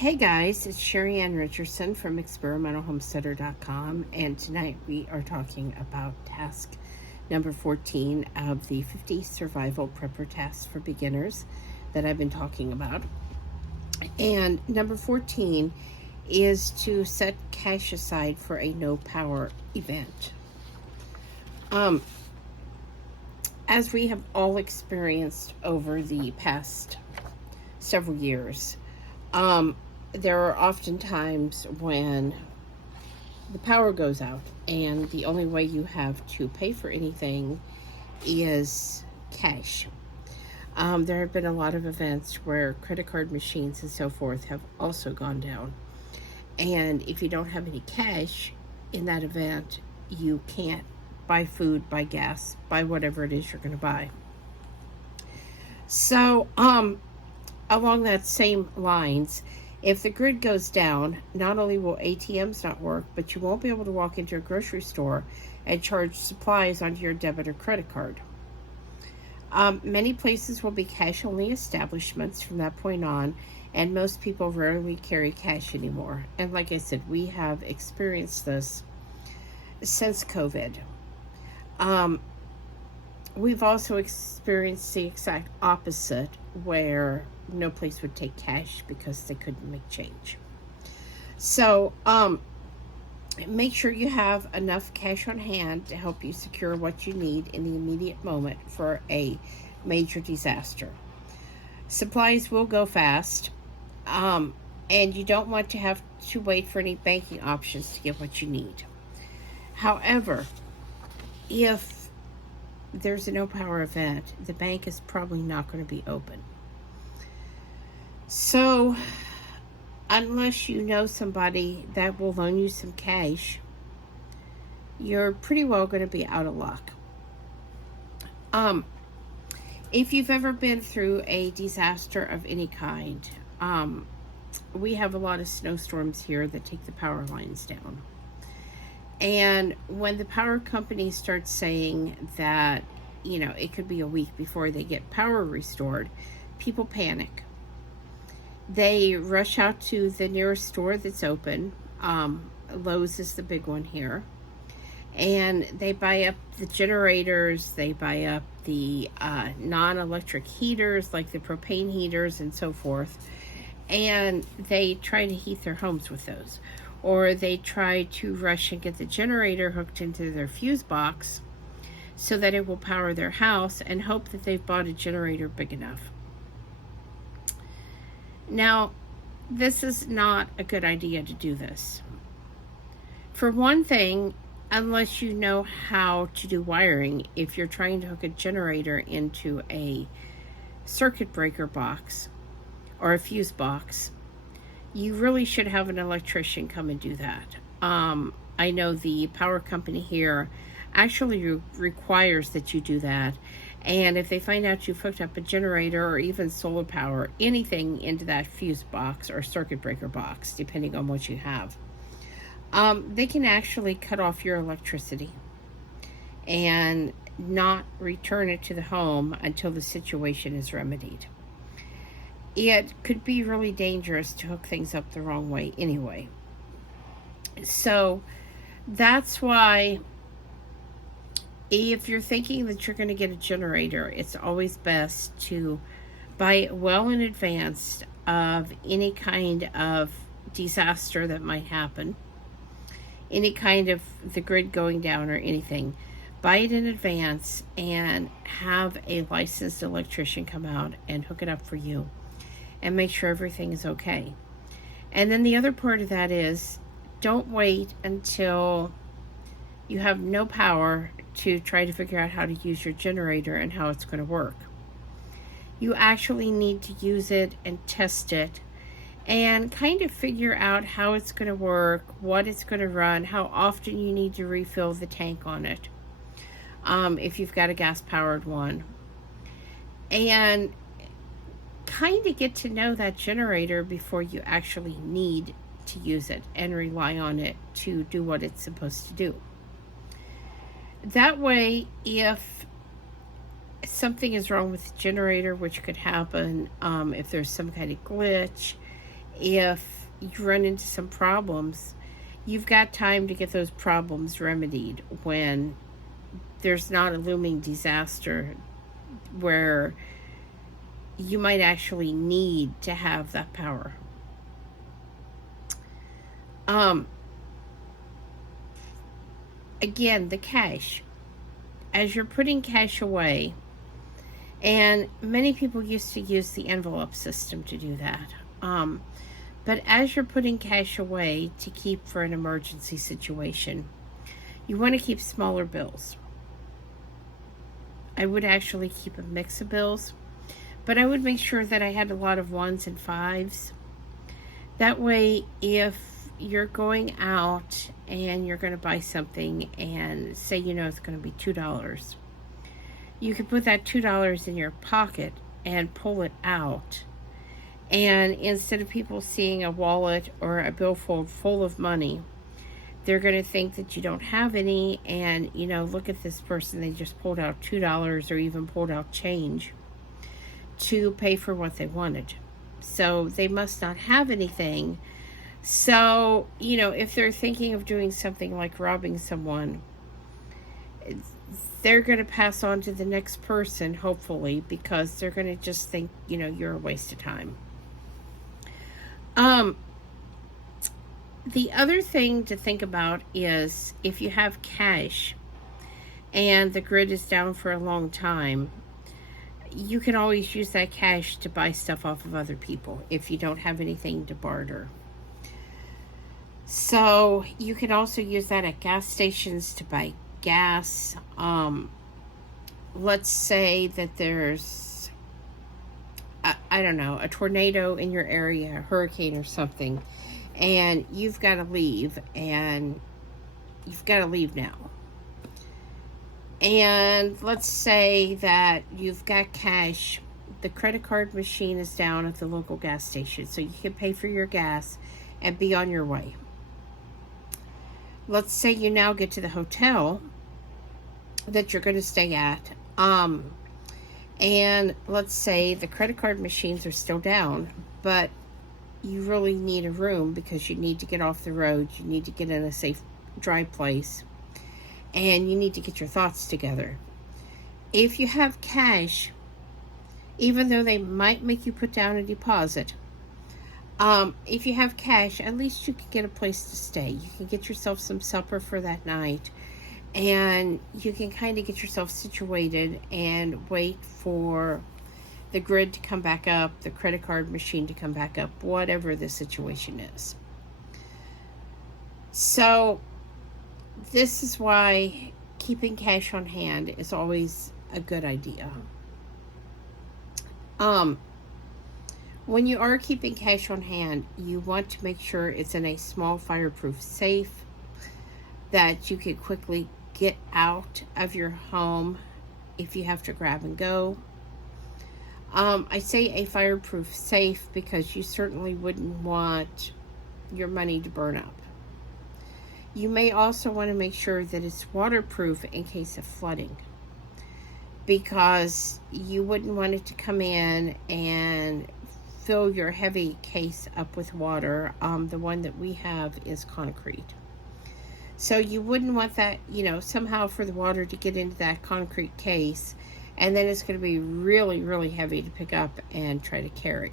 Hey guys, it's Sheri and Richerson from ExperimentalHomesteader.com, and tonight we are talking about task number 14 of the 50 survival prepper tasks for beginners that I've been talking about. And number 14 is to set cash aside for a no power event. As we have all experienced over the past several years, there are often times when the power goes out and the only way you have to pay for anything is cash. There have been a lot of events where credit card machines and so forth have also gone down. And if you don't have any cash in that event, you can't buy food, buy gas, buy whatever it is you're going to buy. So, along that same lines, if the grid goes down, not only will ATMs not work, but you won't be able to walk into a grocery store and charge supplies onto your debit or credit card. Many places will be cash-only establishments from that point on, and most people rarely carry cash anymore. And like I said, we have experienced this since COVID. We've also experienced the exact opposite, where no place would take cash because they couldn't make change. So, make sure you have enough cash on hand to help you secure what you need in the immediate moment for a major disaster. Supplies will go fast, and you don't want to have to wait for any banking options to get what you need. However, if there's a no power event, the bank is probably not going to be open. So, unless you know somebody that will loan you some cash, you're pretty well going to be out of luck. If you've ever been through a disaster of any kind, we have a lot of snowstorms here that take the power lines down. And when the power company starts saying that, it could be a week before they get power restored, people panic. They rush out to the nearest store that's open. Lowe's is the big one here. And they buy up the generators, they buy up the non-electric heaters, like the propane heaters and so forth. And they try to heat their homes with those. Or they try to rush and get the generator hooked into their fuse box so that it will power their house, and hope that they've bought a generator big enough. Now, this is not a good idea to do this. For one thing, unless you know how to do wiring, if you're trying to hook a generator into a circuit breaker box or a fuse box, you really should have an electrician come and do that. I know the power company here actually requires that you do that. And if they find out you've hooked up a generator or even solar power, anything into that fuse box or circuit breaker box, depending on what you have, they can actually cut off your electricity and not return it to the home until the situation is remedied. It could be really dangerous to hook things up the wrong way anyway. So that's why, if you're thinking that you're going to get a generator, it's always best to buy it well in advance of any kind of disaster that might happen, any kind of the grid going down or anything. Buy it in advance and have a licensed electrician come out and hook it up for you and make sure everything is okay. And then the other part of that is, don't wait until you have no power to try to figure out how to use your generator and how it's going to work. You actually need to use it and test it and kind of figure out how it's going to work, what it's going to run, how often you need to refill the tank on it, if you've got a gas-powered one. And kind of get to know that generator before you actually need to use it and rely on it to do what it's supposed to do. That way, if something is wrong with the generator, which could happen if there's some kind of glitch, if you run into some problems, you've got time to get those problems remedied when there's not a looming disaster where you might actually need to have that power. Again, the cash. As you're putting cash away, and many people used to use the envelope system to do that. But as you're putting cash away to keep for an emergency situation, you want to keep smaller bills. I would actually keep a mix of bills, but I would make sure that I had a lot of ones and fives. That way, if you're going out and you're going to buy something and say it's going to be $2, you can put that $2 in your pocket and pull it out. And instead of people seeing a wallet or a billfold full of money, they're going to think that you don't have any. And, look at this person. They just pulled out $2 or even pulled out change to pay for what they wanted. So they must not have anything. So, if they're thinking of doing something like robbing someone, they're going to pass on to the next person, hopefully, because they're going to just think, you're a waste of time. The other thing to think about is if you have cash and the grid is down for a long time, you can always use that cash to buy stuff off of other people if you don't have anything to barter. So you can also use that at gas stations to buy gas. Let's say that there's, I don't know, a tornado in your area, a hurricane or something, and you've got to leave, and you've got to leave now. And let's say that you've got cash. The credit card machine is down at the local gas station, so you can pay for your gas and be on your way. Let's say you now get to the hotel that you're going to stay at. And let's say the credit card machines are still down, but you really need a room because you need to get off the road. You need to get in a safe, dry place. And you need to get your thoughts together. If you have cash, even though they might make you put down a deposit, if you have cash, at least you can get a place to stay. You can get yourself some supper for that night, and you can kind of get yourself situated and wait for the grid to come back up, the credit card machine to come back up, whatever the situation is. So this is why keeping cash on hand is always a good idea. When you are keeping cash on hand, you want to make sure it's in a small fireproof safe that you can quickly get out of your home if you have to grab and go. I say a fireproof safe because you certainly wouldn't want your money to burn up. You may also want to make sure that it's waterproof in case of flooding, because you wouldn't want it to come in and fill your heavy case up with water. The one that we have is concrete. So you wouldn't want that, somehow for the water to get into that concrete case, and then it's going to be really, really heavy to pick up and try to carry.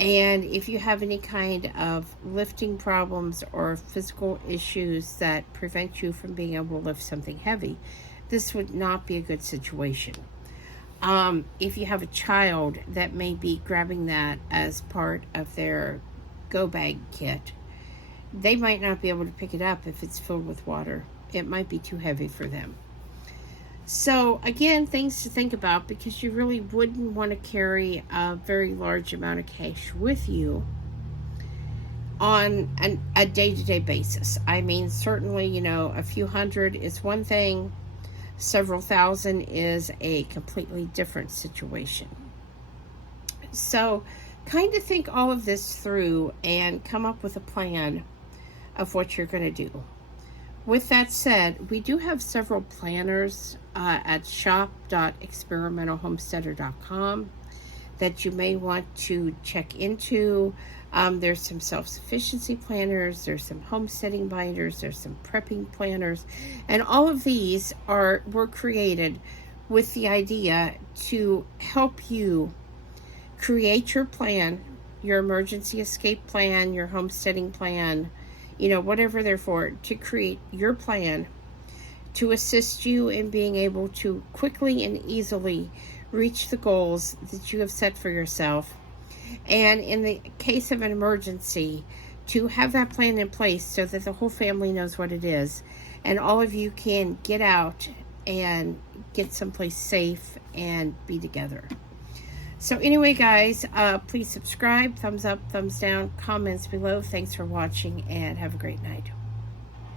And if you have any kind of lifting problems or physical issues that prevent you from being able to lift something heavy, this would not be a good situation. If you have a child that may be grabbing that as part of their go bag kit, they might not be able to pick it up if it's filled with water. It might be too heavy for them. So again, things to think about, because you really wouldn't want to carry a very large amount of cash with you on a day-to-day basis. I mean, certainly, a few hundred is one thing. Several thousand is a completely different situation. So kind of think all of this through and come up with a plan of what you're going to do. With that said, we do have several planners at shop.experimentalhomesteader.com. that you may want to check into. There's some self-sufficiency planners, there's some homesteading binders, there's some prepping planners, and all of these were created with the idea to help you create your plan, your emergency escape plan, your homesteading plan, whatever they're for, to create your plan to assist you in being able to quickly and easily reach the goals that you have set for yourself. And in the case of an emergency, to have that plan in place so that the whole family knows what it is, and all of you can get out and get someplace safe and be together. So anyway, guys, please subscribe, thumbs up, thumbs down, comments below. Thanks for watching, and have a great night.